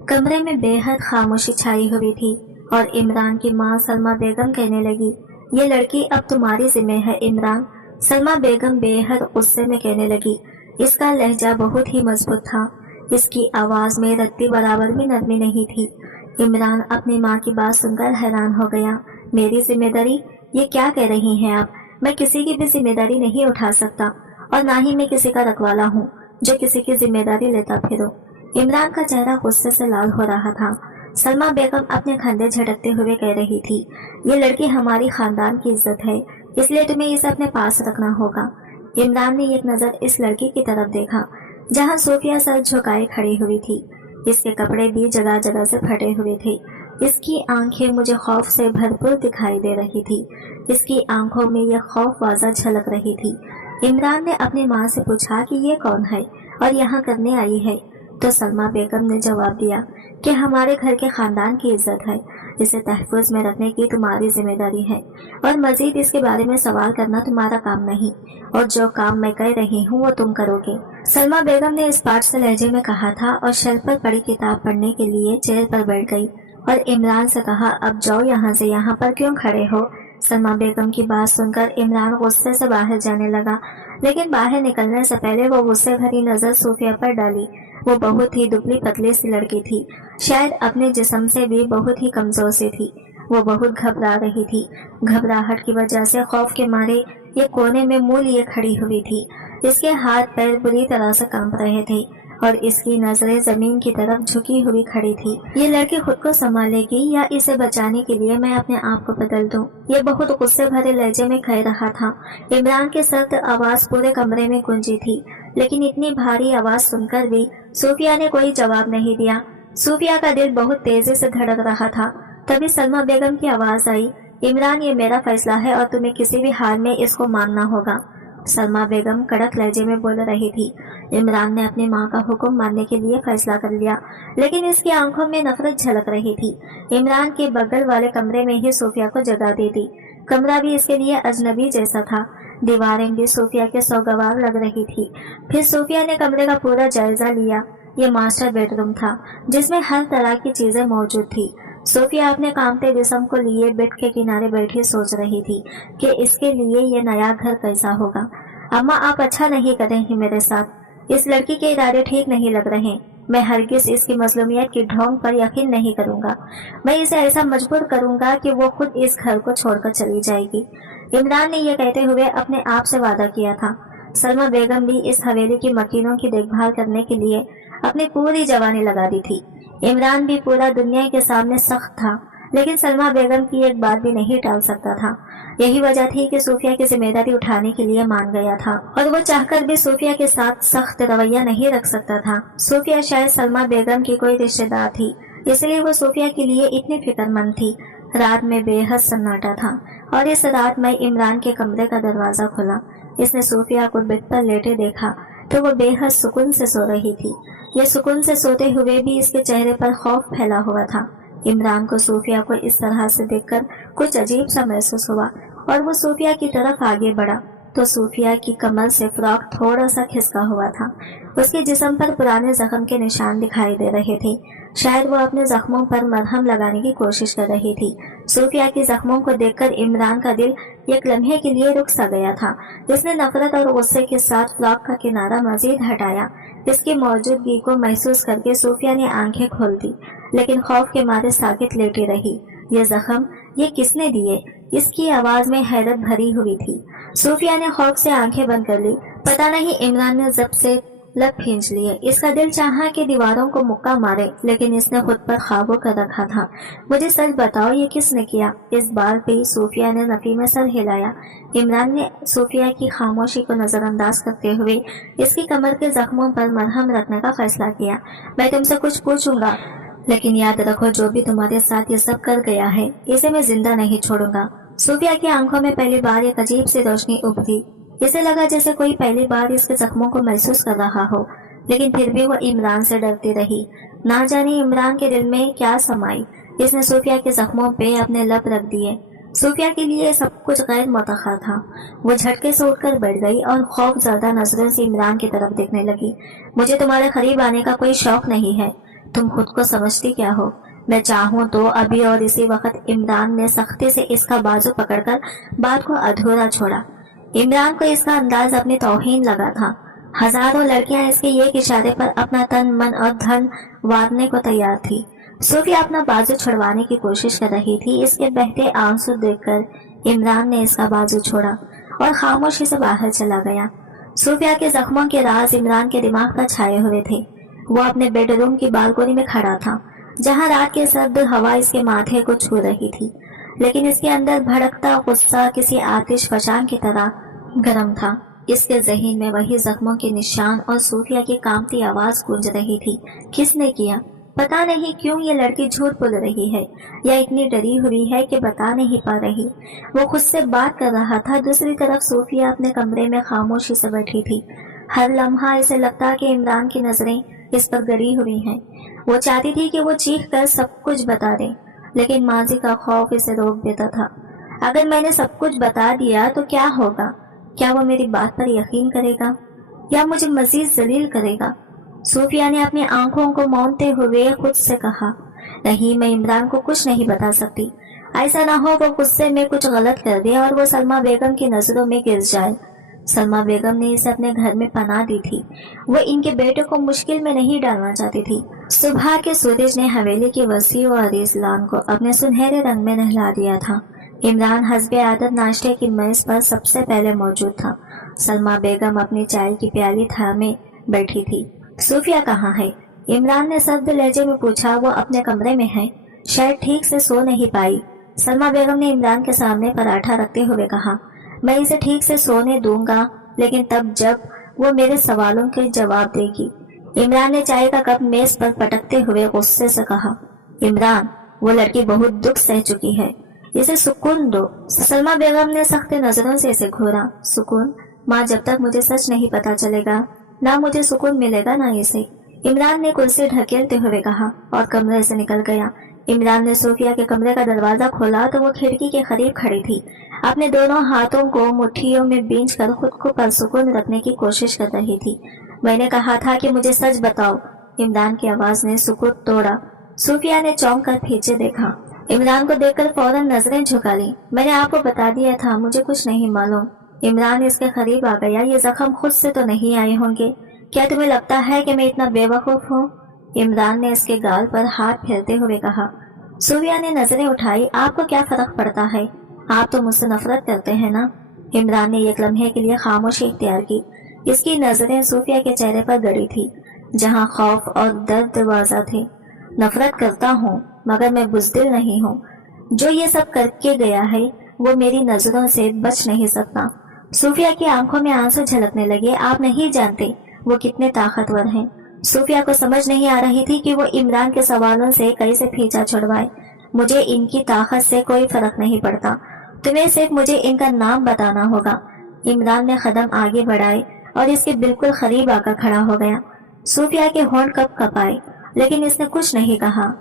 कमरे में बेहद खामोशी छाई हुई थी और इमरान की माँ सलमा बेगम कहने लगी, ये लड़की अब तुम्हारी जिम्मे है इमरान। सलमा बेगम बेहद गुस्से में कहने लगी। इसका लहजा बहुत ही मजबूत था। इसकी आवाज में रत्ती बराबर भी नरमी नहीं थी। इमरान अपनी माँ की बात सुनकर हैरान हो गया। मेरी जिम्मेदारी? ये क्या कह रही हैं आप? मैं किसी की भी जिम्मेदारी नहीं उठा सकता और ना ही मैं किसी का रखवाला हूँ जो किसी की जिम्मेदारी लेता फिरो। इमरान का चेहरा गुस्से से लाल हो रहा था। सलमा बेगम अपने कंधे झटकते हुए कह रही थी, ये लड़की हमारी खानदान की इज्जत है, इसलिए तुम्हें इसे अपने पास रखना होगा। इमरान ने एक नजर इस लड़की की तरफ देखा जहाँ सूफिया सर झुकाए खड़ी हुई थी। इसके कपड़े भी जगह जगह से फटे हुए थे। इसकी आंखें मुझे खौफ से भरपूर दिखाई दे रही थी। इसकी आंखों में यह खौफ वाज़ा झलक रही थी। इमरान ने अपनी माँ से पूछा कि ये कौन है और यहाँ करने आई है, तो सलमा बेगम ने जवाब दिया कि हमारे घर के खानदान की इज्जत है, इसे तहफ़्फ़ुज़ में रखने की तुम्हारी जिम्मेदारी है और मजीद इसके बारे में सवाल करना तुम्हारा काम नहीं, और जो काम मैं कह रही हूँ वो तुम करोगे। सलमा बेगम ने इस पाठ से लहजे में कहा था और शेल्फ पर पड़ी किताब पढ़ने के लिए चेयर पर बैठ गई और इमरान से कहा, अब जाओ यहाँ से, यहाँ पर क्यों खड़े हो। सलमा बेगम की बात सुनकर इमरान गुस्से से बाहर जाने लगा, लेकिन बाहर निकलने से पहले वो गुस्से भरी नजर सूफिया पर डाली। वो बहुत ही दुबली पतली सी लड़की थी, शायद अपने जिस्म से भी बहुत ही कमजोर सी थी। वो बहुत घबरा रही थी। घबराहट की वजह से खौफ के मारे ये कोने में मुंह लिए खड़ी हुई थी। इसके हाथ पैर बुरी तरह से कांप रहे थे और इसकी नजरें जमीन की तरफ झुकी हुई खड़ी थी। ये लड़की खुद को संभालेगी या इसे बचाने के लिए मैं अपने आप को बदल दूं? ये बहुत गुस्से भरे लहजे में कह रहा था। इमरान की सख्त आवाज पूरे कमरे में गूंजी थी, लेकिन इतनी भारी आवाज सुनकर भी सूफिया ने कोई जवाब नहीं दिया। सूफिया का दिल बहुत तेजी से धड़क रहा था। तभी सलमा बेगम की आवाज आई, इमरान ये मेरा फैसला है और तुम्हें किसी भी हाल में इसको मानना होगा। सलमा बेगम कड़क लहजे में बोल रही थी। इमरान ने अपनी माँ का हुक्म मानने के लिए फैसला कर लिया, लेकिन इसकी आंखों में नफरत झलक रही थी। इमरान के बगल वाले कमरे में ही सूफिया को जगह दे दी। कमरा भी इसके लिए अजनबी जैसा था। दीवारें भी सूफिया के सौगवार लग रही थी। फिर सूफिया ने कमरे का पूरा जायजा लिया। ये मास्टर बेडरूम था जिसमें हर तरह की चीजें मौजूद थी। सूफिया अपने कांपते जिस्म को लिए बेड के किनारे बैठी सोच रही थी कि इसके लिए ये नया घर कैसा होगा। अम्मा, आप अच्छा नहीं कर रही मेरे साथ। इस लड़की के इरादे ठीक नहीं लग रहे। मैं हरगिज इसकी मजलूमियत की ढोंग पर यकीन नहीं करूंगा। मैं इसे ऐसा मजबूर करूंगा कि वो खुद इस घर को छोड़कर चली जाएगी। इमरान ने यह कहते हुए अपने आप से वादा किया था। सलमा बेगम भी इस हवेली की मकीनों की देखभाल करने के लिए अपनी पूरी जवानी लगा दी थी। इमरान भी पूरा दुनिया के सामने सख्त था, लेकिन सलमा बेगम की एक बात भी नहीं टाल सकता था। यही वजह थी कि सूफिया की जिम्मेदारी उठाने के लिए मान गया था और वो चाहकर भी सूफिया के साथ सख्त रवैया नहीं रख सकता था। सूफिया शायद सलमा बेगम की कोई रिश्तेदार थी, इसलिए वो सूफिया के लिए इतनी फिक्रमंद थी। रात में बेहद सन्नाटा था और इस रात में इमरान के कमरे का दरवाजा खुला। इसने सूफिया को बेड पर लेटे देखा तो वो बेहद सुकून से सो रही थी। ये सुकून से सोते हुए भी इसके चेहरे पर खौफ फैला हुआ था। इमरान को सूफिया को इस तरह से देखकर कुछ अजीब सा महसूस हुआ और वो सूफिया की तरफ आगे बढ़ा तो सूफिया की कमर से फ्रॉक थोड़ा सा खिसका हुआ था। उसके जिस्म पर पुराने जख्म के निशान दिखाई दे रहे थे। शायद वो अपने जख्मों पर मरहम लगाने की कोशिश कर रही थी। सूफिया की जख्मों को देखकर इमरान का दिल एक लम्हे के लिए रुक सा गया था। इसने नफरत और गुस्से के साथ फ्रॉक का किनारा मजीद हटाया। इसकी मौजूदगी को महसूस करके सूफिया ने आंखें खोल दी, लेकिन खौफ के मारे साकित लेटी रही। ये जख्म ये किसने दिए? इसकी आवाज में हैरत भरी हुई थी। सूफिया ने खौफ से आंखें बंद कर ली। पता नहीं इमरान ने जब से लब खींच लिए। इसका दिल चाहा कि दीवारों को मुक्का मारे, लेकिन इसने खुद पर काबू कर रखा था। मुझे सच बताओ, ये किसने किया? इस बार भी सूफिया ने नफी में सर हिलाया। इमरान ने सूफिया की खामोशी को नजरअंदाज करते हुए इसकी कमर के जख्मों पर मरहम रखने का फैसला किया। मैं तुमसे कुछ पूछूंगा, लेकिन याद रखो, जो भी तुम्हारे साथ ये सब कर गया है, इसे मैं जिंदा नहीं छोड़ूंगा। सूफिया की आंखों में पहली बार एक अजीब सी रोशनी उभरी। इसे लगा जैसे कोई पहली बार इसके जख्मों को महसूस कर रहा हो, लेकिन फिर भी वो इमरान से डरती रही। ना जाने इमरान के दिल में क्या समाई। इसने सूफिया के जख्मों पे अपने लब रख दिए। सूफिया के लिए सब कुछ गैर मुतखा था। वो झटके से उठकर बैठ गई और खौफ ज्यादा नजरों से इमरान की तरफ देखने लगी। मुझे तुम्हारे करीब आने का कोई शौक नहीं है। तुम खुद को समझती क्या हो? मैं चाहूँ तो अभी और इसी वक्त। इमरान ने सख्ती से इसका बाजू पकड़कर बात को अधूरा छोड़ा। इमरान को इसका अंदाज अपनी तौहीन लगा था। हजारों लड़कियां इसके एक इशारे पर अपना तन मन और धन वारने को तैयार थी। सूफिया अपना बाजू छुड़वाने की कोशिश कर रही थी। इसके बहते आंसू देखकर इमरान ने इसका बाजू छोड़ा और खामोशी से बाहर चला गया। सूफिया के जख्मों के राज इमरान के दिमाग पर छाए हुए थे। वो अपने बेडरूम की बालकोनी में खड़ा था, जहां रात की सर्द हवा इसके माथे को छू रही थी, लेकिन इसके अंदर भड़कता गुस्सा किसी आतिश फशान की तरह गर्म था। इसके ज़हन में वही जख्मों के निशान और सूफिया की कांपती आवाज गूंज रही थी। किसने किया? पता नहीं क्यों ये लड़की झूठ बोल रही है या इतनी डरी हुई है कि बता नहीं पा रही। वो खुद से बात कर रहा था। दूसरी तरफ सूफिया अपने कमरे में खामोशी से बैठी थी। हर लम्हा इसे लगता कि इमरान की नजरें इस पर गड़ी हुई हैं। वो चाहती थी कि वो चीख कर सब कुछ बता दे, लेकिन माजी का खौफ इसे रोक देता था। अगर मैंने सब कुछ बता दिया तो क्या होगा? क्या वो मेरी बात पर यकीन करेगा या मुझे मजीद जलील करेगा? सूफिया ने अपनी आंखों को मौनते हुए खुद से कहा, नहीं, मैं इमरान को कुछ नहीं बता सकती। ऐसा ना हो वो गुस्से में कुछ गलत कर दे और वो सलमा बेगम की नजरों में गिर जाए। सलमा बेगम ने इसे अपने घर में पनाह दी थी। वो इनके बेटे को मुश्किल में नहीं डालना चाहती थी। सुबह के सूरज ने हवेली की वसी और अरीज लान को अपने सुनहरे रंग में नहला दिया था। इमरान हस्बे आदत नाश्ते की मेज पर सबसे पहले मौजूद था। सलमा बेगम अपनी चाय की प्याली थामे बैठी थी। सूफिया कहाँ है? इमरान ने सर्द लहजे में पूछा। वो अपने कमरे में है, शायद ठीक से सो नहीं पाई। सलमा बेगम ने इमरान के सामने पराठा रखते हुए कहा, मैं इसे ठीक से सोने दूंगा, लेकिन तब जब वो मेरे सवालों के जवाब देगी। इमरान ने चाय का कप मेज पर पटकते हुए गुस्से से कहा, इमरान, वो लड़की बहुत दुख सह चुकी है, इसे सुकून दो। सलमा बेगम ने सख्त नजरों से इसे घूरा। सुकून? माँ, जब तक मुझे सच नहीं पता चलेगा ना मुझे सुकून मिलेगा ना इसे। इमरान ने कुर्सी ढकेलते हुए कहा और कमरे से निकल गया। इमरान ने सूफिया के कमरे का दरवाजा खोला तो वो खिड़की के करीब खड़ी थी। अपने दोनों हाथों को मुट्ठियों में बींच कर खुद को परसुकून रखने की कोशिश कर रही थी। मैंने कहा था कि मुझे सच बताओ। इमरान की आवाज ने सुकूत तोड़ा। सूफिया ने चौंक कर पीछे देखा। इमरान को देखकर फौरन नजरें झुका ली। मैंने आपको बता दिया था, मुझे कुछ नहीं मालूम। इमरान इसके करीब आ गया। ये जख्म खुद से तो नहीं आए होंगे? क्या तुम्हें लगता है कि मैं इतना बेवकूफ हूँ? इमरान ने इसके गाल पर हाथ फेरते हुए कहा। सूफिया ने नजरें उठाई। आपको क्या फर्क पड़ता है? आप तो मुझसे नफरत करते हैं ना? इमरान ने एक लम्हे के लिए खामोशी इख्तियार की। इसकी नजरें सूफिया के चेहरे पर गड़ी थी, जहाँ खौफ और दर्द वाज़ा थे। नफरत करता हूँ, मगर मैं बुज़दिल नहीं हूँ। जो ये सब करके गया है वो मेरी नजरों से बच नहीं सकता। सूफिया की आंखों में आंसू झलकने लगे। आप नहीं जानते वो कितने ताकतवर हैं। सूफिया को समझ नहीं आ रही थी कि वो इमरान के सवालों से कैसे पीछा छुड़वाए। मुझे इनकी ताकत से कोई फर्क नहीं पड़ता, तुम्हें सिर्फ मुझे इनका नाम बताना होगा। इमरान ने कदम आगे बढ़ाए और इसके बिल्कुल करीब आकर खड़ा हो गया। सूफिया के होंठ कँपाए, लेकिन इसने कुछ नहीं कहा।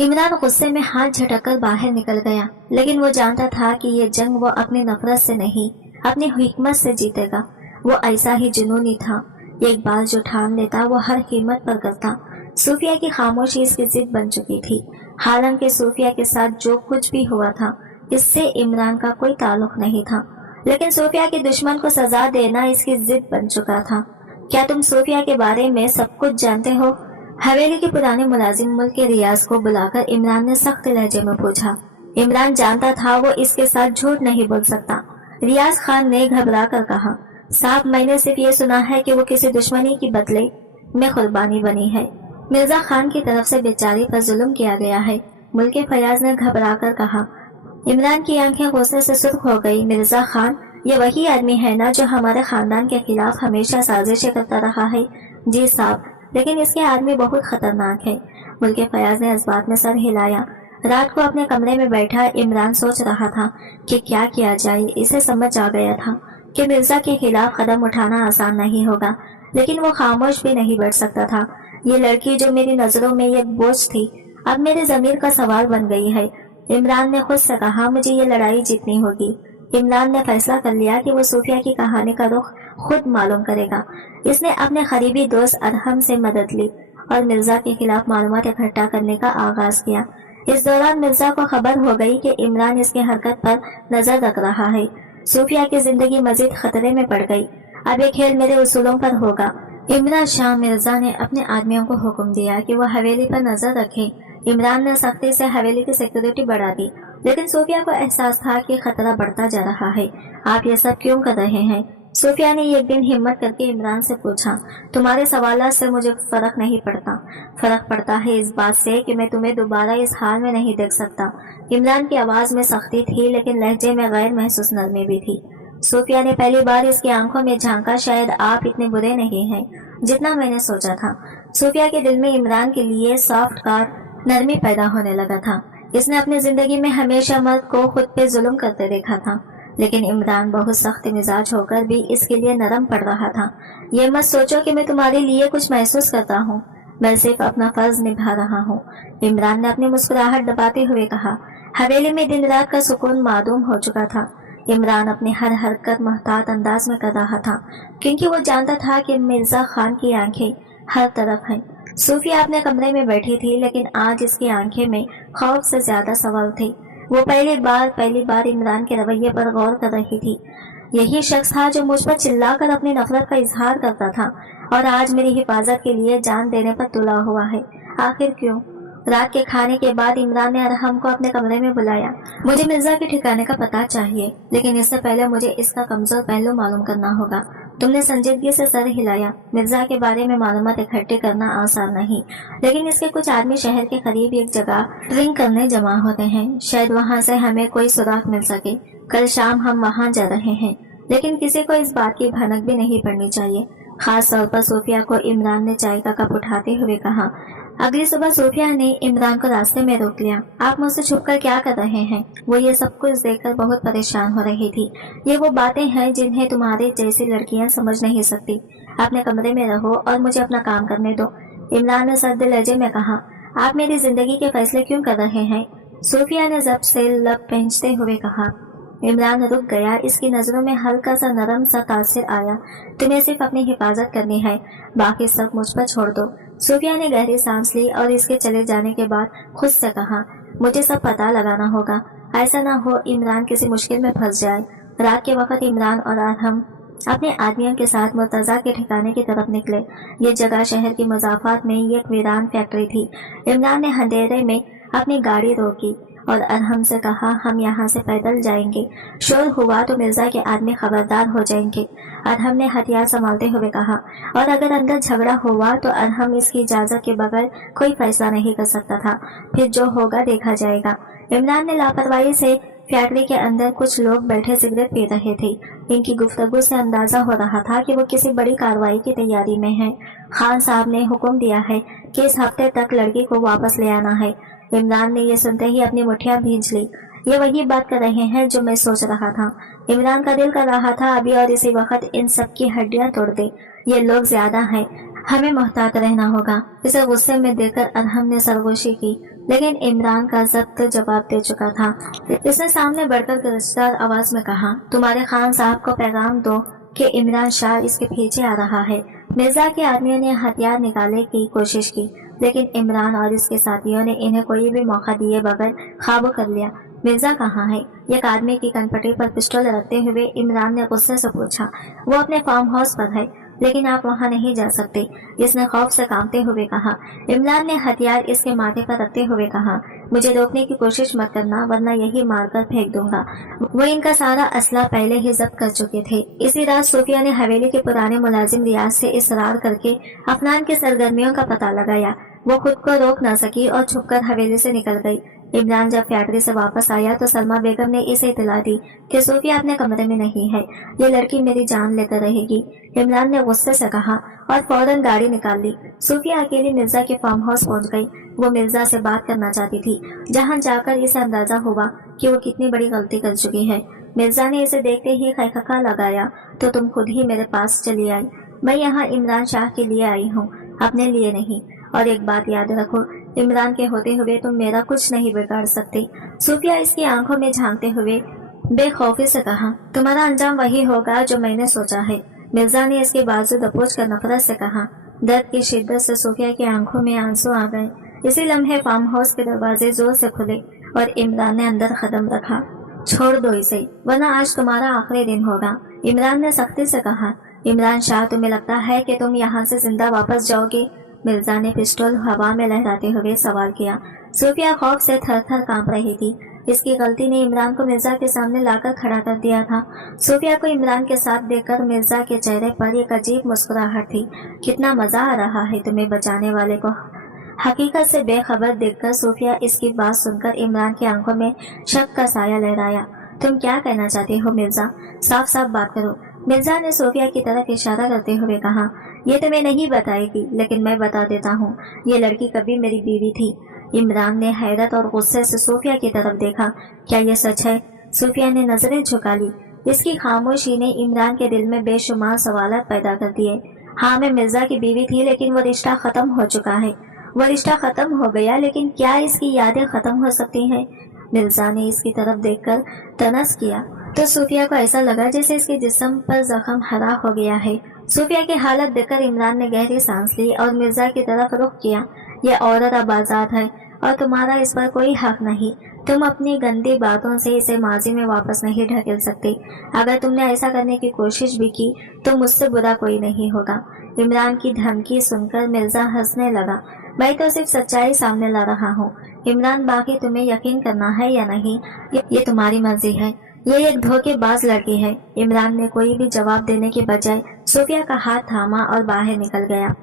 इमरान गुस्से में हाथ झटककर बाहर निकल गया, लेकिन वो जानता था कि ये जंग वो अपनी नफरत से नहीं, अपनी हिकमत से जीतेगा। वो ऐसा ही जुनूनी था, एक बार जो ठान लेता वो हर कीमत पर करता। सूफिया की खामोशी इसकी जिद बन चुकी थी। हालांकि सूफिया के साथ जो कुछ भी हुआ था इससे इमरान का कोई ताल्लुक नहीं था, लेकिन सूफिया के दुश्मन को सजा देना इसकी जिद बन चुका था। क्या तुम सूफिया के बारे में सब कुछ जानते हो? हवेली के पुराने मुलाजिम मुल्क के रियाज को बुलाकर इमरान ने सख्त लहजे में पूछा। इमरान जानता था वो इसके साथ झूठ नहीं बोल सकता। रियाज खान ने घबरा कर कहा, साहब, मैंने सिर्फ ये सुना है कि वो किसी दुश्मनी की बदले में कुर्बानी बनी है। मिर्जा खान की तरफ से बेचारी पर जुल्म किया गया है। मुल्के फयाज ने घबरा कर कहा। इमरान की आंखें गुस्से से सुर्ख हो गई। मिर्जा खान, ये वही आदमी है ना जो हमारे खानदान के खिलाफ हमेशा साजिशें करता रहा है? जी साहब, लेकिन इसके आदमी बहुत खतरनाक है। मुल्के फयाज ने इस बात में सर हिलाया। रात को अपने कमरे में बैठा इमरान सोच रहा था कि क्या किया जाए। इसे समझ आ गया था कि मिर्जा के खिलाफ कदम उठाना आसान नहीं होगा, लेकिन वो खामोश भी नहीं बैठ सकता था। ये लड़की जो मेरी नजरों में एक बोझ थी, अब मेरे जमीर का सवाल बन गई है। इमरान ने खुद से कहा, मुझे ये लड़ाई जीतनी होगी। इमरान ने फैसला कर लिया कि वो सूफिया की कहानी का रुख खुद मालूम करेगा। इसने अपने करीबी दोस्त अरहम से मदद ली और मिर्जा के खिलाफ मालूमात इकट्ठा करने का आगाज किया। इस दौरान मिर्जा को खबर हो गई कि इमरान इसकी हरकत पर नजर रख रहा है। सूफिया की जिंदगी मजीद खतरे में पड़ गई। अब ये खेल मेरे उसूलों पर होगा। इमरान शाह मिर्जा ने अपने आदमियों को हुक्म दिया कि वो हवेली पर नजर रखें। इमरान ने सख्ती से हवेली की सिक्योरिटी बढ़ा दी, लेकिन सूफिया को एहसास था कि खतरा बढ़ता जा रहा है। आप ये सब क्यों कर रहे हैं? सूफिया ने एक दिन हिम्मत करके इमरान से पूछा। तुम्हारे सवालों से मुझे फर्क नहीं पड़ता। फर्क पड़ता है इस बात से कि मैं तुम्हें दोबारा इस हाल में नहीं देख सकता। इमरान की आवाज में सख्ती थी, लेकिन लहजे में गैर महसूस नरमी भी थी। सूफिया ने पहली बार इसकी आंखों में झांका। शायद आप इतने बुरे नहीं हैं जितना मैंने सोचा था। सूफिया के दिल में इमरान के लिए सॉफ्ट कार नरमी पैदा होने लगा था। इसने अपनी जिंदगी में हमेशा मर्द को खुद पे जुल्म करते देखा था, लेकिन इमरान बहुत सख्त मिजाज होकर भी इसके लिए नरम पड़ रहा था। ये मत सोचो कि मैं तुम्हारे लिए कुछ महसूस करता हूँ, मैं सिर्फ अपना फर्ज निभा रहा हूँ। इमरान ने अपनी मुस्कुराहट दबाते हुए कहा। हवेली में दिन रात का सुकून मादूम हो चुका था। इमरान अपनी हर हरकत मुहतात अंदाज में कर रहा था, क्योंकि वो जानता था कि मिर्जा खान की आंखें हर तरफ हैं। सूफिया अपने कमरे में बैठी थी, लेकिन आज इसकी आंखें में खौफ से ज्यादा सवाल थे। वो पहली बार इमरान के रवैये पर गौर कर रही थी। यही शख्स था जो मुझ पर चिल्लाकर अपनी नफरत का इजहार करता था, और आज मेरी हिफाजत के लिए जान देने पर तुला हुआ है। आखिर क्यों? रात के खाने के बाद इमरान ने अरहम को अपने कमरे में बुलाया। मुझे मिर्जा के ठिकाने का पता चाहिए, लेकिन इससे पहले मुझे इसका कमजोर पहलू मालूम करना होगा। तुमने संजीदगी से सर हिलाया। मिर्जा के बारे में मालूमात इकट्ठे करना आसान नहीं, लेकिन इसके कुछ आदमी शहर के करीब एक जगह ड्रिंक करने जमा होते हैं। शायद वहाँ से हमें कोई सुराग मिल सके। कल शाम हम वहाँ जा रहे हैं, लेकिन किसी को इस बात की भनक भी नहीं पड़नी चाहिए। खास तौर पर सूफिया को। इमरान ने चाय का कप उठाते हुए कहा। अगली सुबह सूफिया ने इमरान को रास्ते में रोक लिया। आप मुझसे छुपकर क्या कर रहे हैं? वो ये सब कुछ देखकर बहुत परेशान हो रही थी। ये वो बातें हैं जिन्हें तुम्हारे जैसी लड़कियां समझ नहीं सकती। अपने कमरे में रहो और मुझे अपना काम करने दो। इमरान ने सर्द लहजे में कहा। आप मेरी जिंदगी के फैसले क्यों कर रहे हैं? सूफिया ने जब से लब पहनते हुए कहा। इमरान रुक गया। इसकी नजरों में हल्का सा नरम सा तासिर आया। तुम्हें सिर्फ अपनी हिफाजत करनी है, बाकी सब मुझ पर छोड़ दो। सूफिया ने गहरी सांस ली और इसके चले जाने के बाद खुद से कहा, मुझे सब पता लगाना होगा। ऐसा ना हो इमरान किसी मुश्किल में फंस जाए। रात के वक्त इमरान और हम अपने आदमियों के साथ मुर्तजा के ठिकाने की तरफ निकले। ये जगह शहर की मजाफात में एक वीरान फैक्ट्री थी। इमरान ने अंधेरे में अपनी गाड़ी रोकी और अरहम से कहा, हम यहाँ से पैदल जाएंगे। शोर हुआ तो मिर्जा के आदमी खबरदार हो जाएंगे। अरहम ने हथियार संभालते हुए कहा, और अगर अंदर झगड़ा हुआ तो अरहम इसकी इजाजत के बगैर कोई फैसला नहीं कर सकता था। फिर जो होगा देखा जाएगा। इमरान ने लापरवाही से फैक्ट्री के अंदर कुछ लोग बैठे सिगरेट पी रहे थे। इनकी गुफ्तगू से अंदाजा हो रहा था कि वो किसी बड़ी कार्रवाई की तैयारी में हैं। खान साहब ने हुक्म दिया है कि इस हफ्ते तक लड़की को वापस ले आना है। इमरान ने ये सुनते ही अपनी मुठ्ठियां भींच ली। ये वही बात कर रहे हैं जो मैं सोच रहा था। इमरान का दिल कर रहा था अभी और इसी वक्त इन सब की हड्डियां तोड़ दे। ये लोग ज्यादा हैं, हमें मोहतात रहना होगा। इसे गुस्से में देकर अरहम ने सरगोशी की, लेकिन इमरान का जब्त जवाब दे चुका था। इसने सामने बढ़कर गरजदार आवाज में कहा, तुम्हारे खान साहब को पैगाम दो कि इमरान शाह इसके पीछे आ रहा है। मिर्जा के आदमियों ने हथियार निकालने की कोशिश की, लेकिन इमरान और इसके साथियों ने इन्हें कोई भी मौका दिए बगैर काबू कर लिया। मिर्जा कहाँ है? एक आदमी की कनपटी पर पिस्टल रखते हुए इमरान ने गुस्से से पूछा। वो अपने फार्म हाउस पर है, लेकिन आप वहाँ नहीं जा सकते, इसने खौफ से कांपते हुए कहा। इमरान ने हथियार इसके माथे पर रखते हुए कहा, मुझे रोकने की कोशिश मत करना, वरना यही मारकर फेंक दूंगा। वो इनका सारा असला पहले ही जब्त कर चुके थे। इसी रात सूफिया ने हवेली के पुराने मुलाजिम रियाज से इसरार करके अफनान की सरगर्मियों का पता लगाया। वो खुद को रोक न सकी और छुपकर हवेली से निकल गई। इमरान जब फैक्ट्री से वापस आया तो सलमा बेगम ने इसे इतला दी कि सूफिया अपने कमरे में नहीं है, ये लड़की मेरी जान लेकर रहेगी। इमरान ने गुस्से से कहा और फौरन गाड़ी निकाल ली। सूफिया अकेली मिर्जा के फार्म हाउस पहुंच गई। वो मिर्जा से बात करना चाहती थी, जहां जाकर इसे अंदाजा हुआ कि वो कितनी बड़ी गलती कर चुकी है। मिर्जा ने इसे देखते ही खैखा लगाया, तो तुम खुद ही मेरे पास चली आई। मैं यहाँ इमरान शाह के लिए आई हूँ, अपने लिए नहीं। और एक बात याद रखो, इमरान के होते हुए तुम मेरा कुछ नहीं बिगाड़ सकते। सूफिया इसकी आंखों में झांकते हुए बेखौफी से कहा, तुम्हारा अंजाम वही होगा जो मैंने सोचा है। मिर्जा ने इसके बाजू दबोच कर नफरत से कहा, दर्द की शिद्दत से सोफिया की आंखों में आंसू आ गए। इसी लम्हे फार्म हाउस के दरवाजे जोर से खुले और इमरान ने अंदर कदम रखा। छोड़ दो इसे, वरना आज तुम्हारा आखिरी दिन होगा, इमरान ने सख्ती से कहा। इमरान शाह, तुम्हें लगता है कि तुम यहाँ से जिंदा वापस जाओगे? मिर्जा ने पिस्टल हवा में लहराते हुए सवाल किया। सोफिया खौफ से थर थर कांप रही थी। इसकी गलती ने इमरान को मिर्जा के सामने लाकर खड़ा कर दिया था। सोफिया को इमरान के साथ देखकर मिर्जा के चेहरे पर एक अजीब मुस्कुराहट थी। कितना मजा आ रहा है तुम्हें बचाने वाले को। हकीकत से बेखबर देखकर सोफिया इसकी बात सुनकर इमरान की आंखों में शक का साया लहराया। तुम क्या कहना चाहते हो मिर्जा? साफ साफ बात करो, मिर्जा ने सोफिया की तरफ इशारा करते हुए कहा। ये तुम्हें नहीं बताएगी, लेकिन मैं बता देता हूँ, ये लड़की कभी मेरी बीवी थी। इमरान ने हैरत और गुस्से से सोफिया की तरफ देखा। क्या ये सच है? सोफिया ने नजरें झुका ली। इसकी खामोशी ने इमरान के दिल में बेशुमार सवालात पैदा कर दिए। हाँ, मैं मिर्जा की बीवी थी, लेकिन वो रिश्ता खत्म हो चुका है। वो रिश्ता खत्म हो गया, लेकिन क्या इसकी यादें खत्म हो सकती हैं? मिर्जा ने इसकी तरफ देखकर तनस किया तो सोफिया को ऐसा लगा जैसे इसके जिस्म पर जख्म हरा हो गया है। सोफिया की हालत देखकर इमरान ने गहरी सांस ली और मिर्जा की तरफ रुख किया। यह औरत अब आजाद है और तुम्हारा इस पर कोई हक नहीं। तुम अपनी गंदी बातों से इसे माजी में वापस नहीं ढकेल सकते। अगर तुमने ऐसा करने की कोशिश भी की तो मुझसे बुरा कोई नहीं होगा। इमरान की धमकी सुनकर मिर्जा हंसने लगा। मैं तो सिर्फ सच्चाई सामने ला रहा हूँ इमरान, बाकी तुम्हें यकीन करना है या नहीं ये तुम्हारी मर्जी है। ये एक धोखेबाज लड़की है। इमरान ने कोई भी जवाब देने के बजाय सोफिया का हाथ थामा और बाहर निकल गया।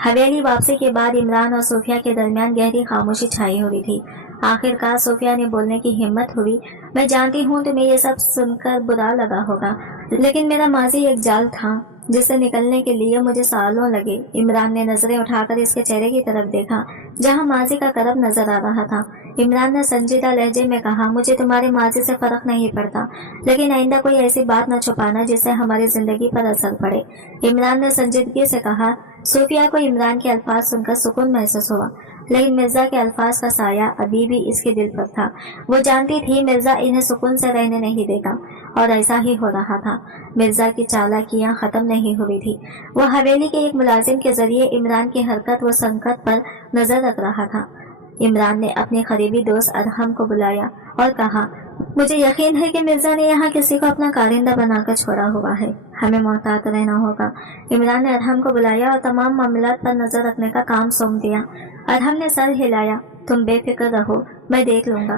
हवेली वापसी के बाद इमरान और सोफिया के दरमियान गहरी खामोशी छाई हुई थी। आखिरकार सोफिया ने बोलने की हिम्मत हुई। मैं जानती हूँ तुम्हें ये सब सुनकर बुरा लगा होगा, लेकिन मेरा माजी एक जाल था जिससे निकलने के लिए मुझे सालों लगे। इमरान ने नजरें उठाकर इसके चेहरे की तरफ देखा जहां माजी का करब नजर आ रहा था। इमरान ने संजीदा लहजे में कहा, मुझे तुम्हारे माजी से फर्क नहीं पड़ता, लेकिन आइंदा कोई ऐसी बात न छुपाना जिससे हमारी जिंदगी पर असर पड़े। इमरान ने संजीदगी से कहा। सोफिया को इमरान के अल्फाज सुनकर सुकून महसूस हुआ, लेकिन मिर्जा के अल्फाज का साया अभी भी इसके दिल पर था। वो जानती थी मिर्जा इन्हें सुकून से रहने नहीं देगा, और ऐसा ही हो रहा था। मिर्जा की चालाकियां खत्म नहीं हुई थी। वो हवेली के एक मुलाजिम के जरिए इमरान की हरकत व संकट पर नजर रख रहा था। इमरान ने अपने करीबी दोस्त अदहम को बुलाया और कहा, मुझे यकीन है कि मिर्जा ने यहाँ किसी को अपना कारिंदा बनाकर छोड़ा हुआ है। हमें मोहतात रहना होगा। इमरान ने अदहम को बुलाया और तमाम मामलात पर नजर रखने का काम सौंप दिया। अदहम ने सर हिलाया। तुम बेफिक्र रहो, मैं देख लूंगा।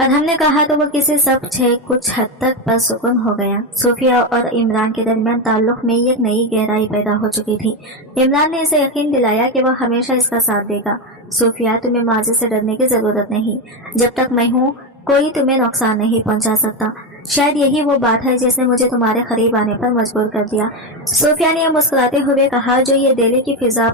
अदहम ने कहा तो वो किसी सब से कुछ हद तक पर सुकून हो गया। सोफिया और इमरान के दरमियान ताल्लुक में एक नई गहराई पैदा हो चुकी थी। इमरान ने इसे यकीन दिलाया कि वह हमेशा इसका साथ देगा। सोफिया, तुम्हें माजी से डरने की जरूरत नहीं। जब तक मैं हूँ कोई तुम्हें नुकसान नहीं पहुंचा सकता। शायद यही वो बात है जिसने मुझे तुम्हारे करीब आने पर मजबूर कर दिया। सोफिया ने मुस्कुराते हुए कहा, जो ये दिल्ली की फिजा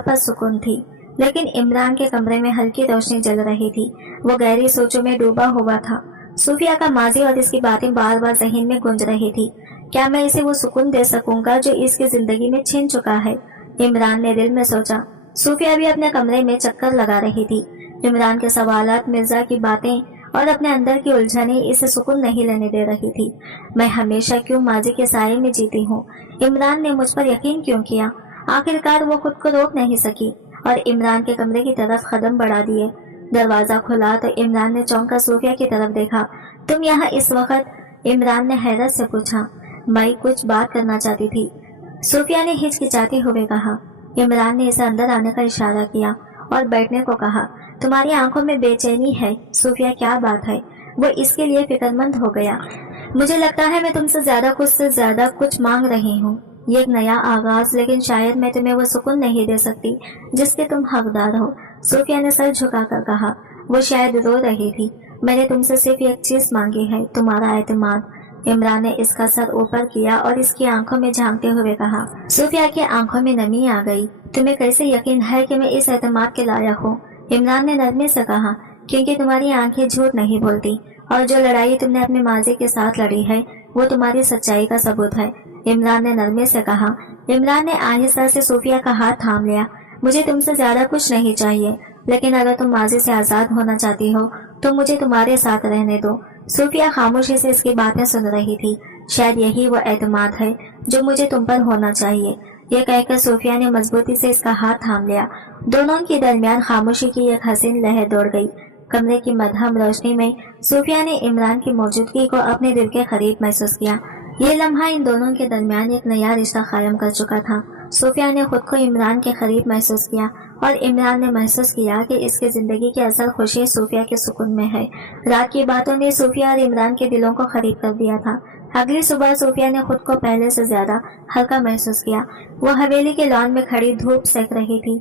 पर सुकून थी। लेकिन इमरान के कमरे में हल्की रोशनी जल रही थी। वो गहरी सोचों में डूबा हुआ था। सोफिया का माजी और इसकी बातें बार बार जहन में गूंज रही थी। क्या मैं इसे वो सुकून दे सकूंगा जो इसकी जिंदगी में छिन चुका है? इमरान ने दिल में सोचा। सोफिया भी अपने कमरे में चक्कर लगा रही थी। इमरान के सवालात, मिर्जा की बातें और अपने अंदर की उलझनें इसे सुकून नहीं लेने दे रही थी। मैं हमेशा क्यों माजी के साये में जीती हूँ? इमरान ने मुझ पर यकीन क्यों किया? आखिरकार वो खुद को रोक नहीं सकी और इमरान के कमरे की तरफ कदम बढ़ा दिए। दरवाजा खुला तो इमरान ने चौंक कर सोफिया की तरफ देखा। तुम यहाँ इस वक्त? इमरान ने हैरत से पूछा। मैं कुछ बात करना चाहती थी, सोफिया ने हिचकिचाते हुए कहा। इमरान ने इसे अंदर आने का इशारा किया और बैठने को कहा। तुम्हारी आंखों में बेचैनी है सोफिया, क्या बात है? वो इसके लिए फिक्रमंद हो गया। मुझे लगता है मैं तुमसे ज्यादा कुछ मांग रही हूँ। ये एक नया आगाज, लेकिन शायद मैं तुम्हें वो सुकून नहीं दे सकती जिसके तुम हकदार हो। सोफिया ने सर झुकाकर कहा। वो शायद रो रही थी। मैंने तुमसे सिर्फ एक चीज मांगी है, तुम्हारा एतमाद। इमरान ने इसका सर ऊपर किया और इसकी आंखों में झांकते हुए कहा। सोफिया की आंखों में नमी आ गई। तुम्हें कैसे यकीन है कि मैं इस एतमाद के लायक हूँ? इमरान ने नरमी से कहा। क्योंकि तुम्हारी आंखें झूठ नहीं बोलती और जो लड़ाई तुमने अपने माजी के साथ लड़ी है वो तुम्हारी सच्चाई का सबूत है। इमरान ने नरमी से कहा। इमरान ने आहिस्ता से सोफिया का हाथ थाम लिया। मुझे तुमसे ज्यादा कुछ नहीं चाहिए, लेकिन अगर तुम माजी से आजाद होना चाहती हो तो मुझे तुम्हारे साथ रहने दो। सोफिया खामोशी से इसकी बातें सुन रही थी। शायद यही वो एतमाद है जो मुझे तुम पर होना चाहिए। یہ کہہ کر صوفیہ نے مضبوطی سے اس کا ہاتھ تھام لیا۔ دونوں کے درمیان خاموشی کی ایک حسین لہر دوڑ گئی۔ کمرے کی مدھم روشنی میں صوفیہ نے عمران کی موجودگی کو اپنے دل کے قریب محسوس کیا۔ یہ لمحہ ان دونوں کے درمیان ایک نیا رشتہ قائم کر چکا تھا۔ صوفیہ نے خود کو عمران کے قریب محسوس کیا اور عمران نے محسوس کیا کہ اس کی زندگی کی اصل خوشی صوفیہ کے سکون میں ہے۔ رات کی باتوں نے صوفیہ اور عمران کے دلوں کو قریب کر دیا تھا۔ اگلی صبح صوفیہ نے خود کو پہلے سے زیادہ ہلکا محسوس کیا۔ وہ حویلی کے لان میں کھڑی دھوپ سینک رہی تھی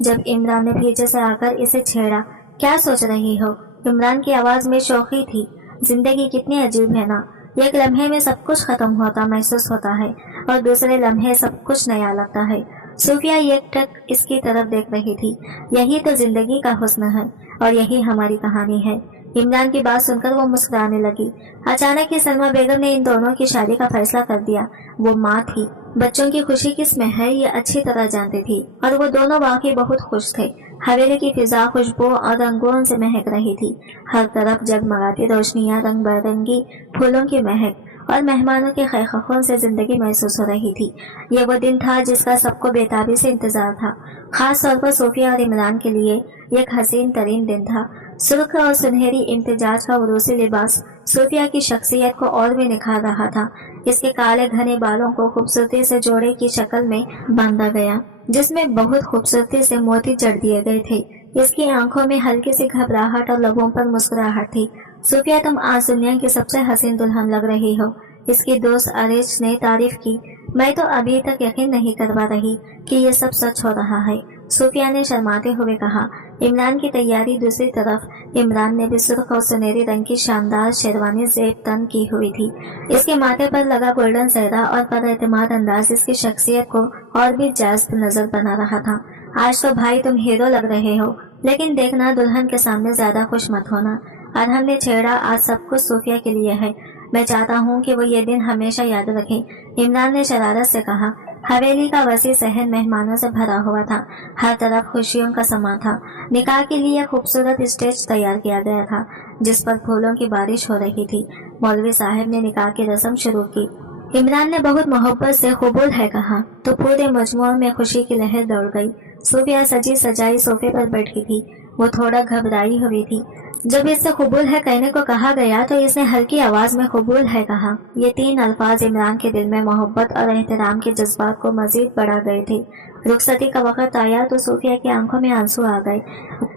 جب عمران نے پیچھے سے آ کر اسے چھیڑا۔ کیا سوچ رہی ہو؟ عمران کی آواز میں شوخی تھی۔ زندگی کتنی عجیب ہے نا، ایک لمحے میں سب کچھ ختم ہوتا محسوس ہوتا ہے اور دوسرے لمحے سب کچھ نیا لگتا ہے۔ صوفیہ ایک ٹک اس کی طرف دیکھ رہی تھی۔ یہی تو زندگی کا حسن ہے اور یہی ہماری کہانی ہے۔ عمران کی بات سن کر وہ مسکرانے لگی۔ اچانک ہی سلمیٰ بیگم نے ان دونوں کی شادی کا فیصلہ کر دیا۔ وہ ماں تھی، بچوں کی خوشی کس میں ہے یہ اچھی طرح جانتی تھی اور وہ دونوں واقعی بہت خوش تھے۔ حویلی کی فضا خوشبو اور رنگوں سے مہک رہی تھی۔ ہر طرف جگمگاتی روشنیاں، رنگ برنگی پھولوں کی مہک اور مہمانوں کے خیخوں سے زندگی محسوس ہو رہی تھی۔ یہ وہ دن تھا جس کا سب کو بےتابی سے انتظار تھا۔ خاص طور پر صوفیہ اور عمران کے لیے ایک حسین ترین دن تھا۔ سرخ اور سنہری امتزاج کا عروسی لباس صوفیہ کی شخصیت کو اور بھی نکھار رہا تھا۔ اس کے کالے گھنے بالوں کو خوبصورتی سے جوڑے کی شکل میں باندھا گیا جس میں بہت خوبصورتی سے موتی جڑ دیے گئے تھے۔ اس کی آنکھوں میں ہلکی سی گھبراہٹ اور لبوں پر مسکراہٹ تھی۔ صوفیہ تم آج دنیا کی سب سے حسین دلہن لگ رہی ہو، اس کی دوست ارج نے تعریف کی۔ میں تو ابھی تک یقین نہیں کر پا رہی کہ یہ سب سچ ہو رہا ہے، صوفیہ نے شرماتے ہوئے کہا۔ عمران کی تیاری دوسری طرف عمران نے بھی سرخ اور سنہری رنگ کی شاندار شیروانی زیب تن کی ہوئی تھی۔ اس کے ماتھے پر لگا گولڈن چہرہ اور پر اعتماد انداز اس کی شخصیت کو اور بھی جذب نظر بنا رہا تھا۔ آج تو بھائی تم ہیرو لگ رہے ہو، لیکن دیکھنا دلہن کے سامنے زیادہ خوش مت ہونا۔ ارحم نے چھیڑا، آج سب کچھ صوفیہ کے لیے ہے، میں چاہتا ہوں کہ وہ یہ دن ہمیشہ یاد رکھے، عمران نے شرارت سے کہا۔ حویلی کا وسیع صحن مہمانوں سے بھرا ہوا تھا، ہر طرف خوشیوں کا سما تھا۔ نکاح کے لیے خوبصورت اسٹیج تیار کیا گیا تھا جس پر پھولوں کی بارش ہو رہی تھی۔ مولوی صاحب نے نکاح کی رسم شروع کی۔ عمران نے بہت محبت سے قبول ہے کہا تو پورے مجموعے میں خوشی کی لہر دوڑ گئی۔ صوفیہ سجی سجائی صوفے پر بیٹھی تھی، وہ تھوڑا گھبرائی ہوئی تھی۔ جب اس سے قبول ہے کہنے کو کہا گیا تو اس نے ہلکی آواز میں قبول ہے کہا۔ یہ تین الفاظ عمران کے دل میں محبت اور احترام کے جذبات کو مزید بڑھا گئے تھے۔ رخصتی کا وقت آیا تو صوفیہ کی آنکھوں میں آنسو آ گئے۔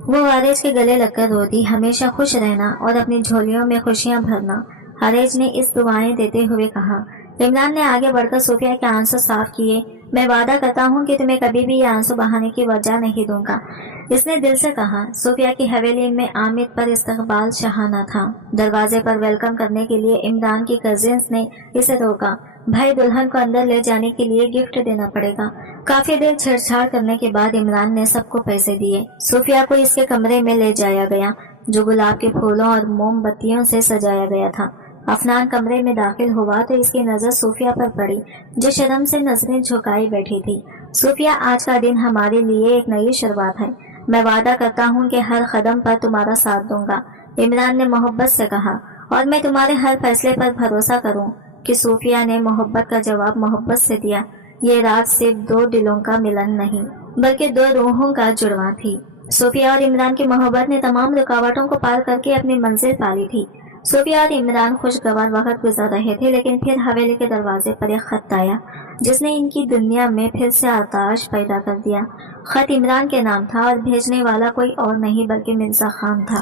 وہ ارج کے گلے لگ کر روتی، ہمیشہ خوش رہنا اور اپنی جھولیوں میں خوشیاں بھرنا، ارج نے اس دعائیں دیتے ہوئے کہا۔ عمران نے آگے بڑھ کر صوفیہ کے آنسو صاف کیے۔ میں وعدہ کرتا ہوں کہ تمہیں کبھی بھی یہ آنسو بہانے کی وجہ نہیں دوں گا، اس نے دل سے کہا۔ صوفیہ کی حویلی میں عامر پر استقبال شاہانہ تھا۔ دروازے پر ویلکم کرنے کے لیے عمران کی کزنز نے اسے روکا۔ بھائی دلہن کو اندر لے جانے کے لیے گفٹ دینا پڑے گا۔ کافی دیر چھیڑ چھاڑ کرنے کے بعد عمران نے سب کو پیسے دیے۔ صوفیہ کو اس کے کمرے میں لے جایا گیا جو گلاب کے پھولوں اور موم بتیوں سے سجایا گیا تھا۔ افنان کمرے میں داخل ہوا تو اس کی نظر صوفیہ پر پڑی جو شرم سے نظریں جھکائی بیٹھی تھی۔ صوفیہ، آج کا دن ہمارے لیے ایک نئی شروعات ہے، میں وعدہ کرتا ہوں کہ ہر قدم پر تمہارا ساتھ دوں گا، عمران نے محبت سے کہا، اور میں تمہارے ہر فیصلے پر بھروسہ کروں کہ صوفیہ نے محبت کا جواب محبت سے دیا۔ یہ رات صرف دو دلوں کا ملن نہیں بلکہ دو روحوں کا جڑواں تھی۔ صوفیہ اور عمران کی محبت نے تمام رکاوٹوں کو پار کر کے اپنی منزل پالی تھی۔ صوفیہ اور عمران خوشگوار وقت گزار رہے تھے، لیکن پھر حویلی کے دروازے پر ایک خط آیا جس نے ان کی دنیا میں پھر سے آتش پیدا کر دیا۔ خط عمران کے نام تھا اور بھیجنے والا کوئی اور نہیں بلکہ مرزا خان تھا۔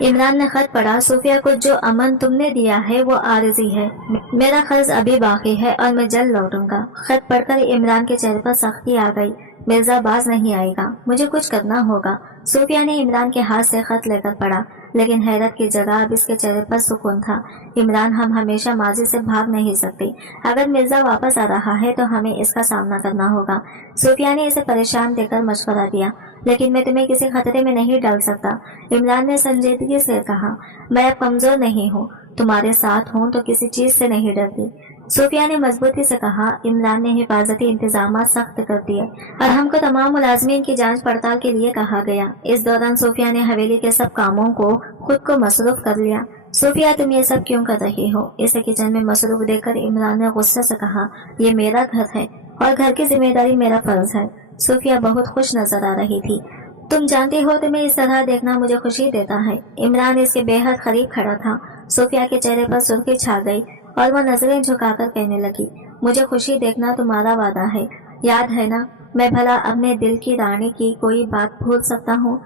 عمران نے خط پڑھا، صوفیہ کو جو امن تم نے دیا ہے وہ عارضی ہے، میرا قرض ابھی باقی ہے اور میں جلد لوٹوں گا۔ خط پڑھ کر عمران کے چہرے پر سختی آ گئی۔ مرزا باز نہیں آئے گا، مجھے کچھ کرنا ہوگا۔ صوفیہ نے عمران کے ہاتھ سے خط لے کر پڑھا، لیکن حیرت کی جگہ اب اس کے چہرے پر سکون تھا۔ عمران، ہم ہمیشہ ماضی سے بھاگ نہیں سکتے، اگر مرزا واپس آ رہا ہے تو ہمیں اس کا سامنا کرنا ہوگا۔ صوفیہ نے اسے پریشان دیکھ کر مشورہ دیا، لیکن میں تمہیں کسی خطرے میں نہیں ڈال سکتا، عمران نے سنجیدگی سے کہا۔ میں اب کمزور نہیں ہوں، تمہارے ساتھ ہوں تو کسی چیز سے نہیں ڈرتی، صوفیہ نے مضبوطی سے کہا۔ عمران نے حفاظتی انتظامات سخت کر دیے اور ہم کو تمام ملازمین کی جانچ پڑتال کے لیے کہا گیا۔ اس دوران صوفیہ نے حویلی کے سب کاموں کو خود کو مصروف کر لیا۔ صوفیہ، تم یہ سب کیوں کر رہی ہو؟ اسے کچن میں مصروف دیکھ کر عمران نے غصے سے کہا، یہ میرا گھر ہے، और घर की जिम्मेदारी मेरा फर्ज है। सूफिया बहुत खुश नजर आ रही थी। तुम जानती हो तुम्हें इस तरह देखना मुझे खुशी देता है। इमरान इसके बेहद करीब खड़ा था। सूफिया के चेहरे पर सुर्खी छा गई और वह नजरें झुकाकर कहने लगी, मुझे खुशी देखना तुम्हारा वादा है, याद है ना? मैं भला अपने दिल की रानी की कोई बात भूल सकता हूँ?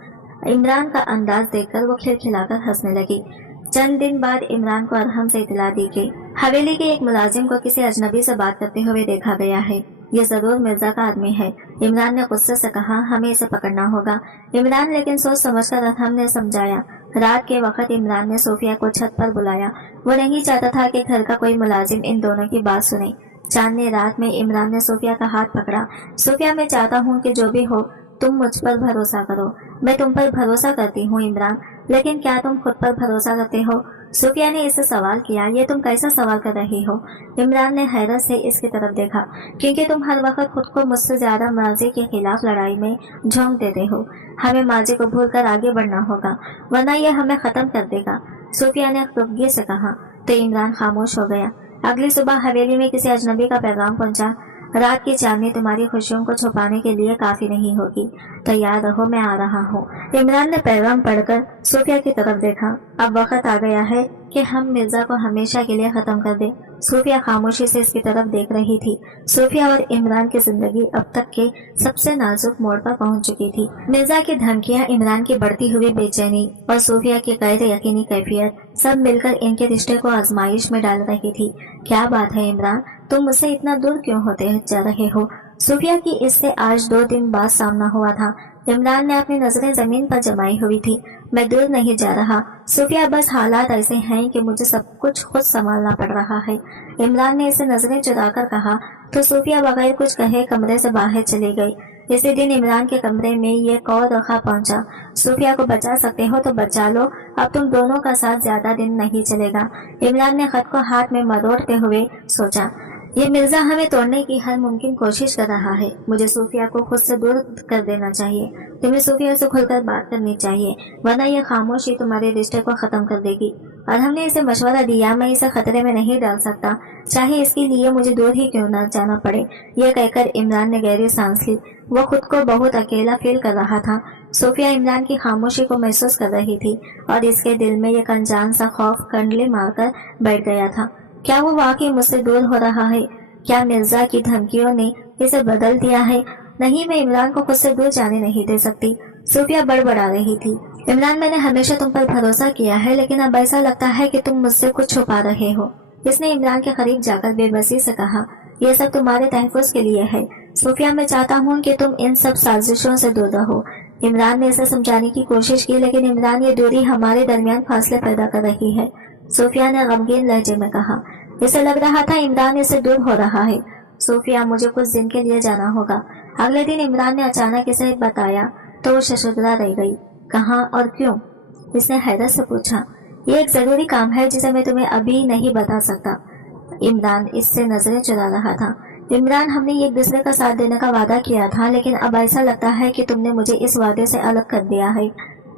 इमरान का अंदाज देखकर वो खिलखिलाकर हंसने लगी। चंद दिन बाद इमरान को अरहम से इतला दी गई, हवेली के एक मुलाजिम को किसी अजनबी से बात करते हुए देखा गया है। ये जरूर मिर्जा का आदमी है। इमरान ने गुस्से से कहा, हमें इसे पकड़ना होगा। इमरान लेकिन सोच समझकर अरहम ने समझाया। रात के वक्त इमरान ने सूफिया को छत पर बुलाया। वो नहीं चाहता था कि घर का कोई मुलाजिम इन दोनों की बात सुने। चांदनी रात में इमरान ने सूफिया का हाथ पकड़ा। सूफिया, मैं चाहता हूँ कि जो भी हो तुम मुझ पर भरोसा करो। मैं तुम पर भरोसा करती हूँ इमरान, लेकिन क्या तुम खुद पर भरोसा करते हो? सूफिया ने इससे सवाल किया। ये तुम कैसा सवाल कर रही हो? इमरान ने हैरत से इसकी तरफ देखा। क्योंकि तुम हर वक्त खुद को मुझसे ज्यादा माजी के खिलाफ लड़ाई में झोंक देते हो। हमें माजी को भूलकर आगे बढ़ना होगा, वरना यह हमें खत्म कर देगा, सूफिया ने खुफगी से कहा। तो इमरान खामोश हो गया। अगली सुबह हवेली में किसी अजनबी का पैगाम पहुंचा। रात की चांदनी तुम्हारी खुशियों को छुपाने के लिए काफी नहीं होगी। तैयार रहो, मैं आ रहा हूँ। इमरान ने पैगाम पढ़कर सूफिया की तरफ देखा। अब वक्त आ गया है कि हम मिर्जा को हमेशा के लिए खत्म कर दें। सूफिया खामोशी से इसकी तरफ देख रही थी। सूफिया और इमरान की जिंदगी अब तक के सबसे नाजुक मोड़ पर पहुंच चुकी थी। मिर्जा की धमकियां, इमरान की बढ़ती हुई बेचैनी और सूफिया की गैर यकीनी कैफियत सब मिलकर इनके रिश्ते को आजमाइश में डाल रही थी। क्या बात है इमरान, तुम मुझसे इतना दूर क्यों होते जा रहे हो? सूफिया की इससे आज 2 दिन बाद सामना हुआ था। इमरान ने अपनी नजरें जमीन पर जमाई हुई थी। मैं दूर नहीं जा रहा सूफिया, बस हालात ऐसे हैं कि मुझे सब कुछ खुद संभालना पड़ रहा है। इमरान ने इसे नजरें चुराकर कहा तो सूफिया बगैर कुछ कहे कमरे से बाहर चली गई। इसी दिन इमरान के कमरे में ये कौर रखा पहुंचा। सूफिया को बचा सकते हो तो बचा लो, अब तुम दोनों का साथ ज्यादा दिन नहीं चलेगा। इमरान ने खत को हाथ में मरोड़ते हुए सोचा, ये मिर्जा हमें तोड़ने की हर मुमकिन कोशिश कर रहा है। मुझे सूफिया को खुद से दूर कर देना चाहिए। तुम्हें सूफिया से खुलकर बात करनी चाहिए, वरना यह खामोशी तुम्हारे रिश्ते को खत्म कर देगी। और हमने इसे मशवरा दिया, मैं इसे खतरे में नहीं डाल सकता, चाहे इसके लिए मुझे दूर ही क्यों न जाना पड़े। यह कहकर इमरान ने गहरी सांस ली। वो खुद को बहुत अकेला फील कर रहा था। सूफिया इमरान की खामोशी को महसूस कर रही थी और इसके दिल में एक अनजान सा खौफ कंडली मारकर बैठ गया था। क्या वो वाकई मुझसे दूर हो रहा है? क्या मिर्जा की धमकियों ने इसे बदल दिया है? नहीं, मैं इमरान को खुद से दूर जाने नहीं दे सकती। सूफिया बड़बड़ा रही थी। इमरान, मैंने हमेशा तुम पर भरोसा किया है, लेकिन अब ऐसा लगता है कि तुम मुझसे कुछ छुपा रहे हो। इसने इमरान के करीब जाकर बेबसी से कहा, यह सब तुम्हारे तहफ्फुज के लिए है। सूफिया, मैं चाहता हूँ कि तुम इन सब साजिशों से दूर रहो। इमरान ने इसे समझाने की कोशिश की, लेकिन इमरान, ये दूरी हमारे दरमियान फासले पैदा कर रही है, सूफिया ने गमगीन लहजे में कहा। इसे लग रहा था इमरान इससे दूर हो रहा है। सूफिया, मुझे कुछ दिन के लिए जाना होगा। अगले दिन इमरान ने अचानक इसे बताया तो वो शशुद्रा रह गई। कहाँ और क्यों? इसने हैरत से पूछा। ये एक जरूरी काम है जिसे मैं तुम्हें अभी नहीं बता सकता। इमरान इससे नजरें चुरा रहा था। इमरान, हमने एक दूसरे का साथ देने का वादा किया था, लेकिन अब ऐसा लगता है कि तुमने मुझे इस वादे से अलग कर दिया है,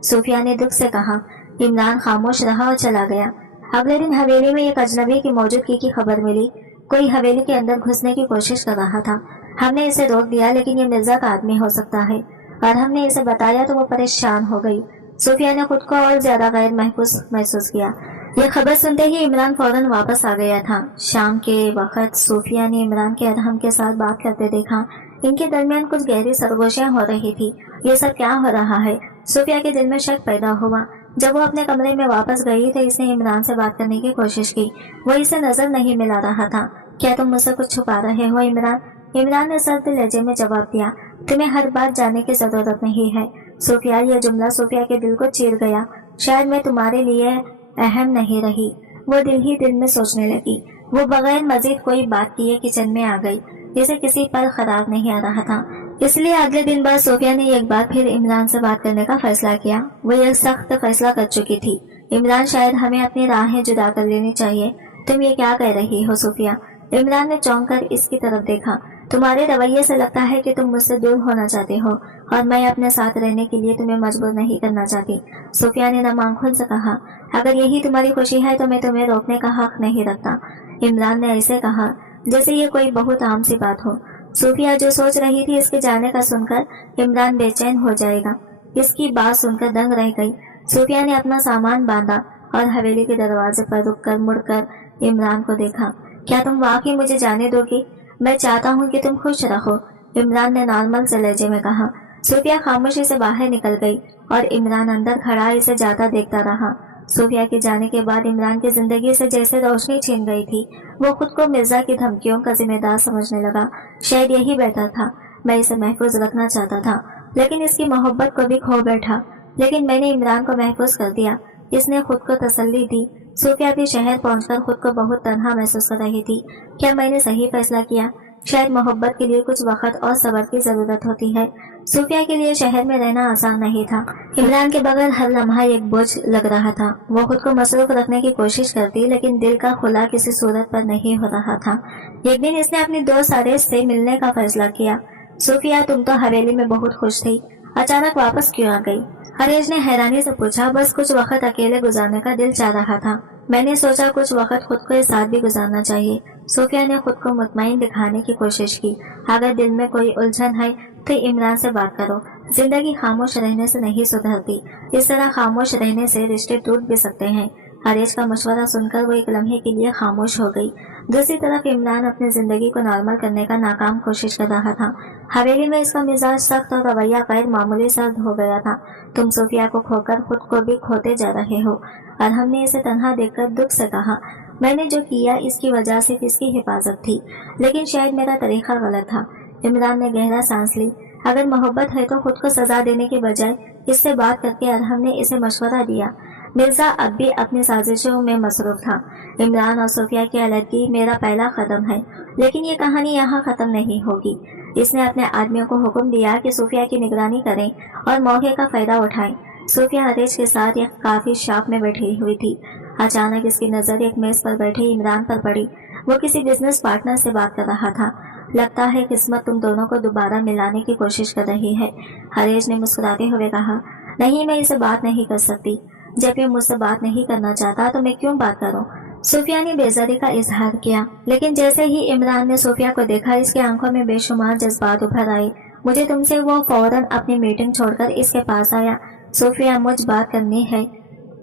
सूफिया ने दुख से कहा। इमरान खामोश रहा और चला गया। अगले दिन हवेली में एक अजनबी की मौजूदगी की खबर मिली। कोई हवेली के अंदर घुसने की कोशिश कर रहा था। हमने इसे रोक दिया, लेकिन ये मिर्जा का आदमी हो सकता है, और हमने इसे बताया तो वो परेशान हो गई। सूफिया ने खुद को और ज्यादा गैर महसूस किया। यह खबर सुनते ही इमरान फौरन वापस आ गया था। शाम के वक्त सूफिया ने इमरान के अरहम के साथ बात करते देखा। इनके दरमियान कुछ गहरी सरगोशियां हो रही थी। ये सब क्या हो रहा है? सूफिया के दिल में शक पैदा हुआ। जब वो अपने कमरे में वापस गई तो इसने इमरान से बात करने की कोशिश की। वो इसे नजर नहीं मिला रहा था। क्या तुम मुझसे कुछ छुपा रहे हो इमरान? इमरान ने सर्द लहजे में जवाब दिया, तुम्हें हर बात जानने की जरूरत नहीं है। सूफिया, यह जुमला सूफिया के दिल को चीर गया। शायद मैं तुम्हारे लिए अहम नहीं रही। वो दिल ही दिल में सोचने लगी। वो बगैर मजीद कोई बात किए किचन में आ गई। इसे किसी पर खराब नहीं आ रहा था, इसलिए अगले दिन बाद सूफिया ने एक बार फिर इमरान से बात करने का फैसला किया। वो एक सख्त फैसला कर चुकी थी। इमरान, शायद हमें अपनी राहें जुदा कर लेनी चाहिए। तुम ये क्या कह रही हो सूफिया? इमरान ने चौंक कर इसकी तरफ देखा। तुम्हारे रवैये से लगता है कि तुम मुझसे दूर होना चाहते हो, और मैं अपने साथ रहने के लिए तुम्हें मजबूर नहीं करना चाहती, सूफिया ने नम आंखों से कहा। अगर यही तुम्हारी खुशी है तो मैं तुम्हें रोकने का हक नहीं रखता। इमरान ने ऐसे कहा जैसे ये कोई बहुत आम सी बात हो। सूफिया जो सोच रही थी इसके जाने का सुनकर इमरान बेचैन हो जाएगा, इसकी बात सुनकर दंग रह गई। सूफिया ने अपना सामान बांधा और हवेली के दरवाजे पर रुककर मुड़कर इमरान को देखा। क्या तुम वाकई मुझे जाने दोगे? मैं चाहता हूँ कि तुम खुश रहो, इमरान ने नॉर्मल से लहजे में कहा। सूफिया खामोशी से बाहर निकल गई और इमरान अंदर खड़ा इसे जाता देखता रहा। सूफिया के जाने के बाद इमरान की जिंदगी से जैसे रोशनी छीन गई थी। वो खुद को मिर्जा की धमकियों का जिम्मेदार समझने लगा। शायद यही बेहतर था। मैं इसे महफूज रखना चाहता था, लेकिन इसकी मोहब्बत को भी खो बैठा। लेकिन मैंने इमरान को महफूज कर दिया, इसने खुद को तसल्ली दी। सूफिया भी शहर पहुंचकर खुद को बहुत तन्हा महसूस कर रही थी। क्या मैंने सही फैसला किया? शायद मोहब्बत के लिए कुछ वक्त और सब्र की जरूरत होती है। सूफिया के लिए शहर में रहना आसान नहीं था। इमरान के बगैर हर लम्हा एक बोझ लग रहा था। वो खुद को मसरूफ रखने की कोशिश करती, लेकिन दिल का खुला किसी सूरत पर नहीं हो रहा था। एक दिन इसने अपनी दोस्त आरेश से मिलने का फैसला किया। सूफिया, तुम तो हवेली में बहुत खुश थी, अचानक वापस क्यों आ गई? हरेश ने हैरानी से पूछा। बस कुछ वक्त अकेले गुजारने का दिल चाह रहा था। मैंने सोचा कुछ वक्त खुद के साथ भी गुजारना चाहिए। सूफिया ने खुद को मुतमईन दिखाने की कोशिश की। अगर दिल में कोई उलझन है तो इमरान से बात करो। जिंदगी खामोश रहने से नहीं सुधरती। इस तरह खामोश रहने से रिश्ते टूट भी सकते हैं। हरेश का मशवरा सुनकर वो एक लम्हे के लिए खामोश हो गई। दूसरी तरफ इमरान अपनी जिंदगी को नॉर्मल करने का नाकाम कोशिश कर रहा था। हवेली में इसका मिजाज सख्त और रवैया गैर मामूली सर्द हो गया था। तुम सूफिया को खोकर खुद को भी खोते जा रहे हो। और हमने इसे तन्हा देखकर दुख से कहा, मैंने जो किया इसकी वजह सिर्फ इसकी हिफाजत थी, लेकिन शायद मेरा तरीका गलत था। इमरान ने गहरा सांस ली। अगर मोहब्बत है तो खुद को सजा देने के बजाय इससे बात करके अरहम ने इसे मशवरा दिया। मिर्जा अब भी अपनी साजिशों में मसरूफ था। इमरान और सूफिया की अलग मेरा पहला कदम है, लेकिन ये कहानी यहाँ खत्म नहीं होगी। इसने अपने आदमियों को हुक्म दिया कि सूफिया की निगरानी करें और मौके का फायदा उठाएं। सूफिया हरेश के साथ एक काफी शॉप में बैठी हुई थी। अचानक इसकी नजर एक मेज पर बैठे इमरान पर पड़ी। वो किसी बिजनेस पार्टनर से बात कर रहा था। लगता है किस्मत तुम दोनों को दोबारा मिलाने की कोशिश कर रही है, हरेश ने मुस्कुराते हुए कहा। नहीं, मैं इसे बात नहीं कर सकती। जब ये मुझसे बात नहीं करना चाहता तो मैं क्यों बात करूं? सूफिया ने बेजारी का इजहार किया, लेकिन जैसे ही इमरान ने सूफिया को देखा इसकी आंखों में बेशुमार जज्बात उभर आए। मुझे तुमसे वो फौरन अपनी मीटिंग छोड़कर इसके पास आया। सूफिया, मुझ बात करनी है।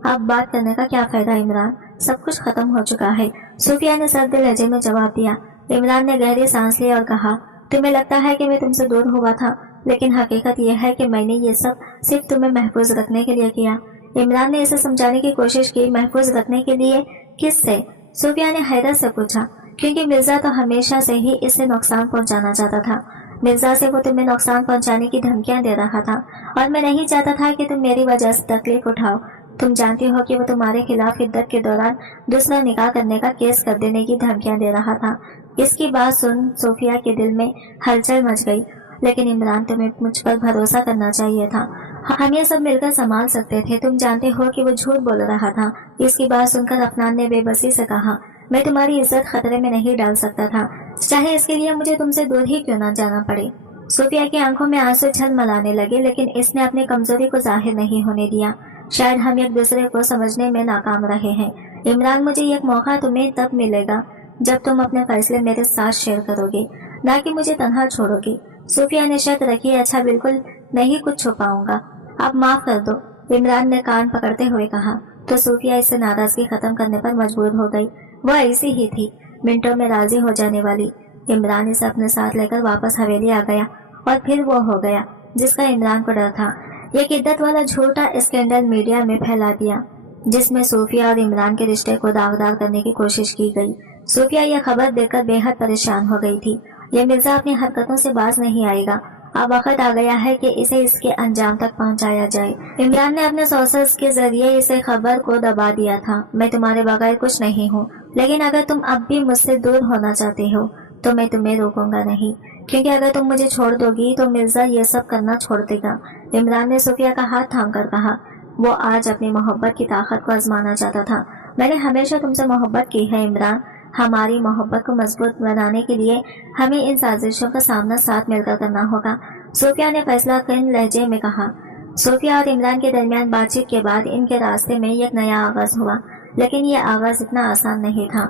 अब बात करने का क्या फायदा इमरान? सब कुछ खत्म हो चुका है, सूफिया ने सर्द लहजे में जवाब दिया। इमरान ने गहरी सांस ली और कहा, तुम्हें लगता है कि मैं तुमसे दूर हुआ था, लेकिन हकीकत यह है कि मैंने ये सब सिर्फ तुम्हें महफूज रखने के लिए किया। इमरान ने इसे समझाने की कोशिश की। महफूज रखने के लिए? किससे? सूफिया ने हैरत से पूछा। क्योंकि मिर्जा तो हमेशा से ही इससे नुकसान पहुंचाना चाहता था। मिर्जा से वो तुम्हें नुकसान पहुंचाने की धमकियां दे रहा था, और मैं नहीं चाहता था कि तुम मेरी वजह से तकलीफ उठाओ। तुम जानती हो कि वो तुम्हारे खिलाफ इद्दत के दौरान दूसरा निकाह करने का केस कर देने की धमकियां दे रहा था। इसकी बात सुन सूफिया के दिल में हलचल मच गई। लेकिन इमरान, तुम्हें मुझ पर भरोसा करना चाहिए था। हम ये सब मिलकर संभाल सकते थे। तुम जानते हो कि वो झूठ बोल रहा था। इसकी बात सुनकर अफनान ने बेबसी से कहा, मैं तुम्हारी इज्जत खतरे में नहीं डाल सकता था, चाहे इसके लिए मुझे तुमसे दूर ही क्यों न जाना पड़े। सूफिया की आंखों में आंसू झलमलाने लगे, लेकिन इसने अपनी कमजोरी को जाहिर नहीं होने दिया। शायद हम एक दूसरे को समझने में नाकाम रहे हैं। इमरान, मुझे एक मौका तुम्हें तब मिलेगा जब तुम अपने फैसले मेरे साथ शेयर करोगे, ना कि मुझे तन्हा छोड़ोगे। सूफिया ने शर्त रखी। अच्छा, बिल्कुल नहीं कुछ छुपाऊंगा, आप माफ कर दो, इमरान ने कान पकड़ते हुए कहा। तो सूफिया इससे नाराजगी खत्म करने पर मजबूर हो गई। वो ऐसी ही थी, मिनटों में राजी हो जाने वाली। इमरान इसे अपने साथ लेकर वापस हवेली आ गया, और फिर वो हो गया जिसका इमरान को डर था। एक इद्दत वाला झूठा स्कैंडल मीडिया में फैला दिया, जिसमें सूफिया और इमरान के रिश्ते को दागदार करने की कोशिश की गई। सूफिया यह खबर देखकर बेहद परेशान हो गई थी। यह मिर्जा अपनी हरकतों से बाज नहीं आएगा। अब वक्त आ गया है कि इसे इसके अंजाम तक पहुंचाया जाए। इमरान ने अपने सोर्सेस के जरिए इसे खबर को दबा दिया था। मैं तुम्हारे बगैर कुछ नहीं हूँ, लेकिन अगर तुम अब भी मुझसे दूर होना चाहते हो तो मैं तुम्हें रोकूंगा नहीं, क्योंकि अगर तुम मुझे छोड़ दोगी तो मिर्जा ये सब करना छोड़ देगा। इमरान ने सूफिया का हाथ थाम कर कहा। वो आज अपनी मोहब्बत की ताकत को आजमाना चाहता था। मैंने हमेशा तुमसे मोहब्बत की है इमरान। हमारी मोहब्बत को मजबूत बनाने के लिए हमें इन साजिशों का सामना साथ मिलकर करना होगा, सूफिया ने फैसला कन लहजे में कहा। सूफिया और इमरान के दरमियान बातचीत के बाद इनके रास्ते में एक नया आगाज हुआ, लेकिन ये आगाज इतना आसान नहीं था।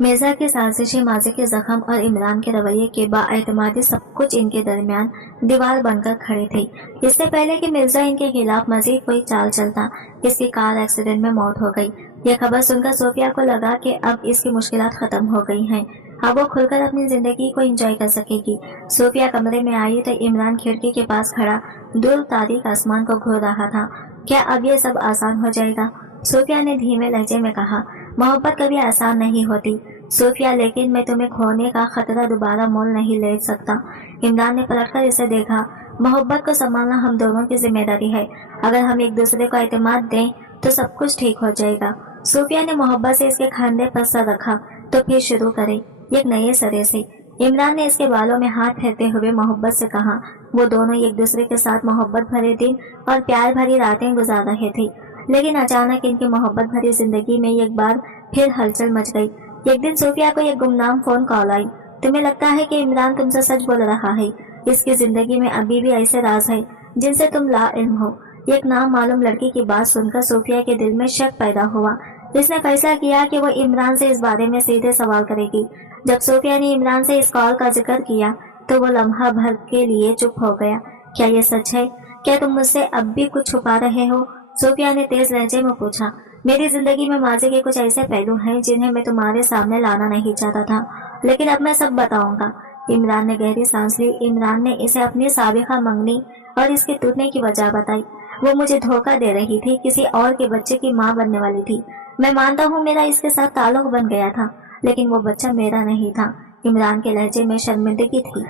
मिर्जा की साजिशें, माजी के जख्म और इमरान के रवैये के बाएतमादी सब कुछ इनके दरमियान दीवार बनकर खड़े थे। इससे पहले कि मिर्जा इनके खिलाफ मजीद कोई चाल चलता, इसकी कार एक्सीडेंट में मौत हो गई। यह खबर सुनकर सोफिया को लगा कि अब इसकी मुश्किलात खत्म हो गई हैं। अब वो खुलकर अपनी जिंदगी को एंजॉय कर सकेगी। सोफिया कमरे में आई तो इमरान खिड़की के पास खड़ा दूर तारीक आसमान को घूर रहा था। क्या अब ये सब आसान हो जाएगा? सोफिया ने धीमे लहजे में कहा। मोहब्बत कभी आसान नहीं होती सोफिया, लेकिन मैं तुम्हें खोने का खतरा दोबारा मोल नहीं ले सकता। इमरान ने पलटकर इसे देखा। मोहब्बत को संभालना हम दोनों की जिम्मेदारी है। अगर हम एक दूसरे को एतमाद दें तो सब कुछ ठीक हो जाएगा। सोफिया ने मोहब्बत से इसके खांधे पर सर रखा। तो फिर शुरू करें एक नए सिरे से। इमरान ने इसके बालों में हाथ फेरते हुए मोहब्बत से कहा। वो दोनों एक दूसरे के साथ मोहब्बत भरे दिन और प्यार भरी रातें गुजार रहे थे, लेकिन अचानक इनकी मोहब्बत भरी जिंदगी में एक बार फिर हलचल मच गई। एक दिन सोफिया को एक गुमनाम फोन कॉल आई। तुम्हें लगता है कि इमरान तुमसे सच बोल रहा है? इसकी जिंदगी में अभी भी ऐसे राज है जिनसे तुम ला इल्म हो। एक नामालूम लड़की की बात सुनकर सोफिया के दिल में शक पैदा हुआ। इसने फैसला किया कि वो इमरान से इस बारे में सीधे सवाल करेगी। जब सोफिया ने इमरान से इस कॉल का जिक्र किया तो वो लम्हा भर के लिए चुप हो गया। क्या ये सच है? क्या तुम मुझसे अब भी कुछ छुपा रहे हो? सोफिया ने तेज लहजे में पूछा। मेरी जिंदगी में माजी के कुछ ऐसे पहलू हैं जिन्हें मैं तुम्हारे सामने लाना नहीं चाहता था, लेकिन अब मैं सब बताऊंगा। इमरान ने गहरी सांस ली। इमरान ने इसे अपनी साबिका मंगनी और इसके टूटने की वजह बताई। वो मुझे धोखा दे रही थी, किसी और के बच्चे की माँ बनने वाली थी। मैं मानता हूँ मेरा इसके साथ ताल्लुक बन गया था, लेकिन वो बच्चा मेरा नहीं था। इमरान के लहजे में शर्मिंदगी थी।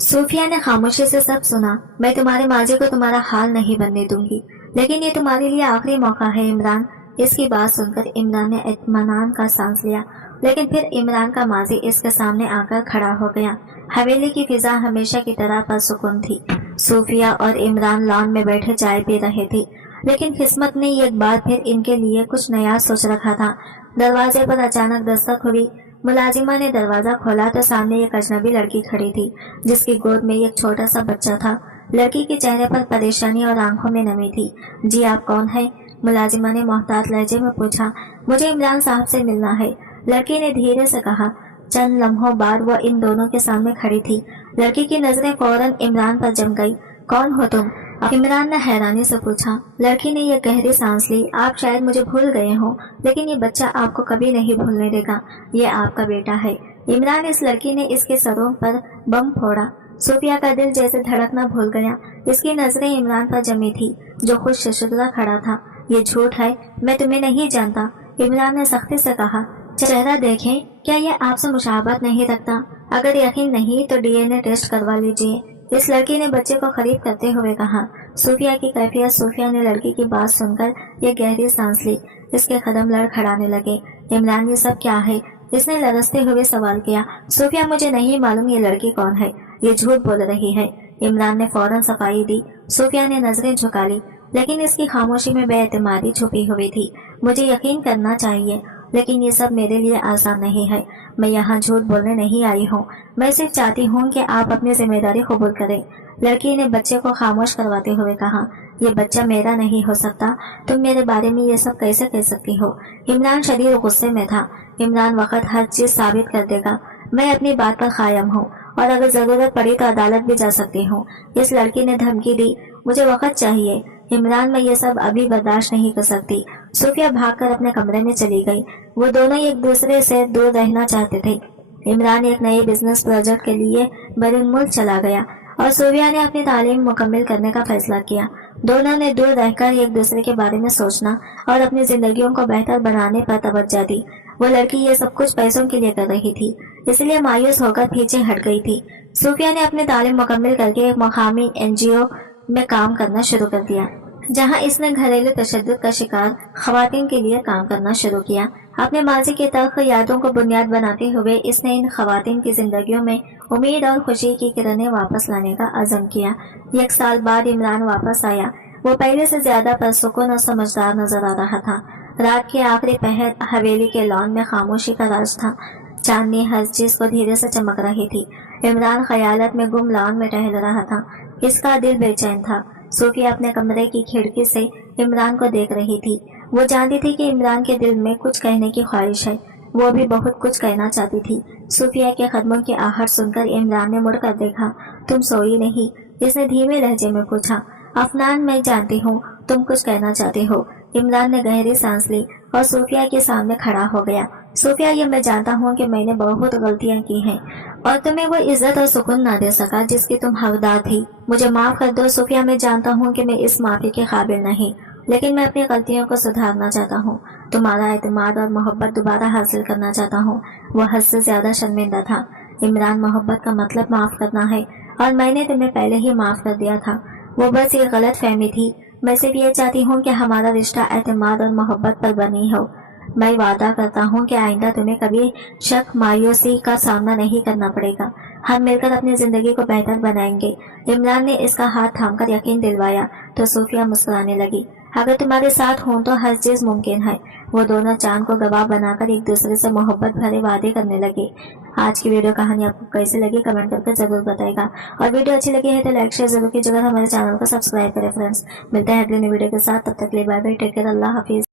सोफिया ने खामोशी से सब सुना। मैं तुम्हारे माजी को तुम्हारा हाल नहीं बनने दूंगी, लेकिन ये तुम्हारे लिए आखिरी मौका है इमरान। इसकी बात सुनकर इमरान ने इत्मीनान का सांस लिया, लेकिन फिर इमरान का माजी इसके सामने आकर खड़ा हो गया। हवेली की फिजा हमेशा की तरह परसुकून थी। सोफिया और इमरान लॉन में बैठे चाय पी रहे थे, लेकिन किस्मत ने एक बार फिर इनके लिए कुछ नया सोच रखा था। दरवाजे पर अचानक दस्तक हुई। मुलाजिमा ने दरवाजा खोला तो सामने एक अजनबी लड़की खड़ी थी, जिसकी गोद में एक छोटा सा बच्चा था। लड़की के चेहरे पर परेशानी और आंखों में नमी थी। जी आप कौन है? मुलाजिमा ने मोहतात लहजे में पूछा। मुझे इमरान साहब से मिलना है, लड़की ने धीरे से कहा। चंद लम्हों बाद वो इन दोनों के सामने खड़ी थी। लड़की की नजरें फौरन इमरान पर जम गई। कौन हो तुम? इमरान ने हैरानी से पूछा। लड़की ने यह गहरी सांस ली। आप शायद मुझे भूल गए हो, लेकिन ये बच्चा आपको कभी नहीं भूलने देगा। ये आपका बेटा है। इमरान, इस लड़की ने इसके सरों पर बम फोड़ा। सोफिया का दिल जैसे धड़कना भूल गया। इसकी नजरें इमरान पर जमी थी, जो खुद शशुदा खड़ा था। ये झूठ है, मैं तुम्हें नहीं जानता, इमरान ने सख्ती से कहा। चेहरा देखें, क्या ये आपसे मुशाबहत नहीं रखता? अगर यकीन नहीं तो डीएनए टेस्ट करवा लीजिए, इस लड़की ने बच्चे को करीब करते हुए कहा। सोफिया की कैफियत। सोफिया ने लड़की की बात सुनकर ये गहरी सांस ली। इसके कदम लड़खड़ाने लगे। इमरान, ये सब क्या है? इसने लरसते हुए सवाल किया। सोफिया, मुझे नहीं मालूम ये लड़की कौन है, ये झूठ बोल रही है। इमरान ने फौरन सफाई दी। सोफिया ने नजरें झुका ली, लेकिन इसकी खामोशी में बेएतमादी छुपी हुई थी। मुझे यकीन करना चाहिए, लेकिन ये सब मेरे लिए आसान नहीं है। मैं यहाँ झूठ बोलने नहीं आई हूँ। मैं सिर्फ चाहती हूँ कि आप अपनी जिम्मेदारी कबूल करें, लड़की ने बच्चे को खामोश करवाते हुए कहा। ये बच्चा मेरा नहीं हो सकता। तुम मेरे बारे में ये सब कैसे कह सकती हो? इमरान शदीद गुस्से में था। इमरान, वक्त हर चीज साबित कर देगा। मैं अपनी बात पर कायम हूँ, और अगर जरूरत पड़ी तो अदालत भी जा सकती हूँ। इस लड़की ने धमकी दी। मुझे वक्त चाहिए इमरान, मैं ये सब अभी बर्दाश्त नहीं कर सकती। सोफिया भागकर अपने कमरे में चली गई। वो दोनों एक दूसरे से दूर रहना चाहते थे। इमरान एक नए बिजनेस प्रोजेक्ट के लिए बैरून मुल्क चला गया, और सोफिया ने अपनी तालीम मुकम्मल करने का फैसला किया। दोनों ने दूर रहकर एक दूसरे के बारे में सोचना और अपनी जिंदगियों को बेहतर बनाने पर तवज्जो दी। वो लड़की ये सब कुछ पैसों के लिए कर रही थी, इसलिए मायूस होकर पीछे हट गई थी। सोफिया ने अपनी तालीम मुकम्मल करके एक मकामी एनजीओ में काम करना शुरू कर दिया, जहां इसने घरेलू तशद्दुद का शिकार खवातीन के लिए काम करना शुरू किया। अपने माजी के तल्ख यादों को बुनियाद बनाते हुए इसने इन खवातीन की जिंदगियों में उम्मीद और खुशी की किरणें वापस लाने का अज़म किया। 1 साल बाद इमरान वापस आया। वो पहले से ज्यादा परसुकून और समझदार नजर आ रहा था। रात के आखिरी पहर हवेली के लॉन में खामोशी का राज था। चांदनी हर चीज को धीरे से चमक रही थी। इमरान ख्यालात में गुम लॉन में टहल रहा था। इसका दिल बेचैन था। सोफिया अपने कमरे की खिड़की से इमरान को देख रही थी। वो जानती थी कि इमरान के दिल में कुछ कहने की ख्वाहिश है, वो भी बहुत कुछ कहना चाहती थी। सूफिया के कदमों की आहट सुनकर इमरान ने मुड़कर देखा। तुम सोई नहीं? इसने धीमे लहजे में पूछा। अफनान, मैं जानती हूँ तुम कुछ कहना चाहते हो। इमरान ने गहरी सांस ली और सूफिया के सामने खड़ा हो गया। सूफिया, ये मैं जानता हूँ कि मैंने बहुत गलतियाँ की हैं और तुम्हें वो इज्जत और सुकून ना दे सका जिसकी तुम हकदार थी। मुझे माफ कर दो सूफिया, मैं जानता हूँ कि मैं इस माफी के काबिल नहीं, लेकिन मैं अपनी गलतियों को सुधारना चाहता हूँ। तुम्हारा एतमाद और मोहब्बत दोबारा हासिल करना चाहता हूँ। वो हद से ज्यादा शर्मिंदा था। इमरान, मोहब्बत का मतलब माफ करना है और मैंने तुम्हें पहले ही माफ कर दिया था। वो बस एक गलत फहमी थी। मैं सिर्फ ये चाहती हूँ कि हमारा रिश्ता एतमाद और मोहब्बत पर बनी हो। मैं वादा करता हूँ कि आइंदा तुम्हें कभी शक मायूसी का सामना नहीं करना पड़ेगा। हम मिलकर अपनी जिंदगी को बेहतर बनाएंगे। इमरान ने इसका हाथ थामकर यकीन दिलवाया तो सूफिया मुस्कुराने लगी। अगर तुम्हारे साथ हूँ तो हर चीज मुमकिन है। वो दोनों चांद को गवाह बनाकर एक दूसरे से मोहब्बत भरे वादे करने लगे। आज की वीडियो कहानी आपको कैसी लगी कमेंट करके जरूर बताएगा और वीडियो अच्छी लगी है तो लाइक शेयर जरूर कीजिएगा। हमारे चैनल को सब्सक्राइब करें फ्रेंड्स। मिलते हैं अगले वीडियो के साथ, तब तक के लिए बाय बाय, टेक केयर, अल्लाह हाफिज।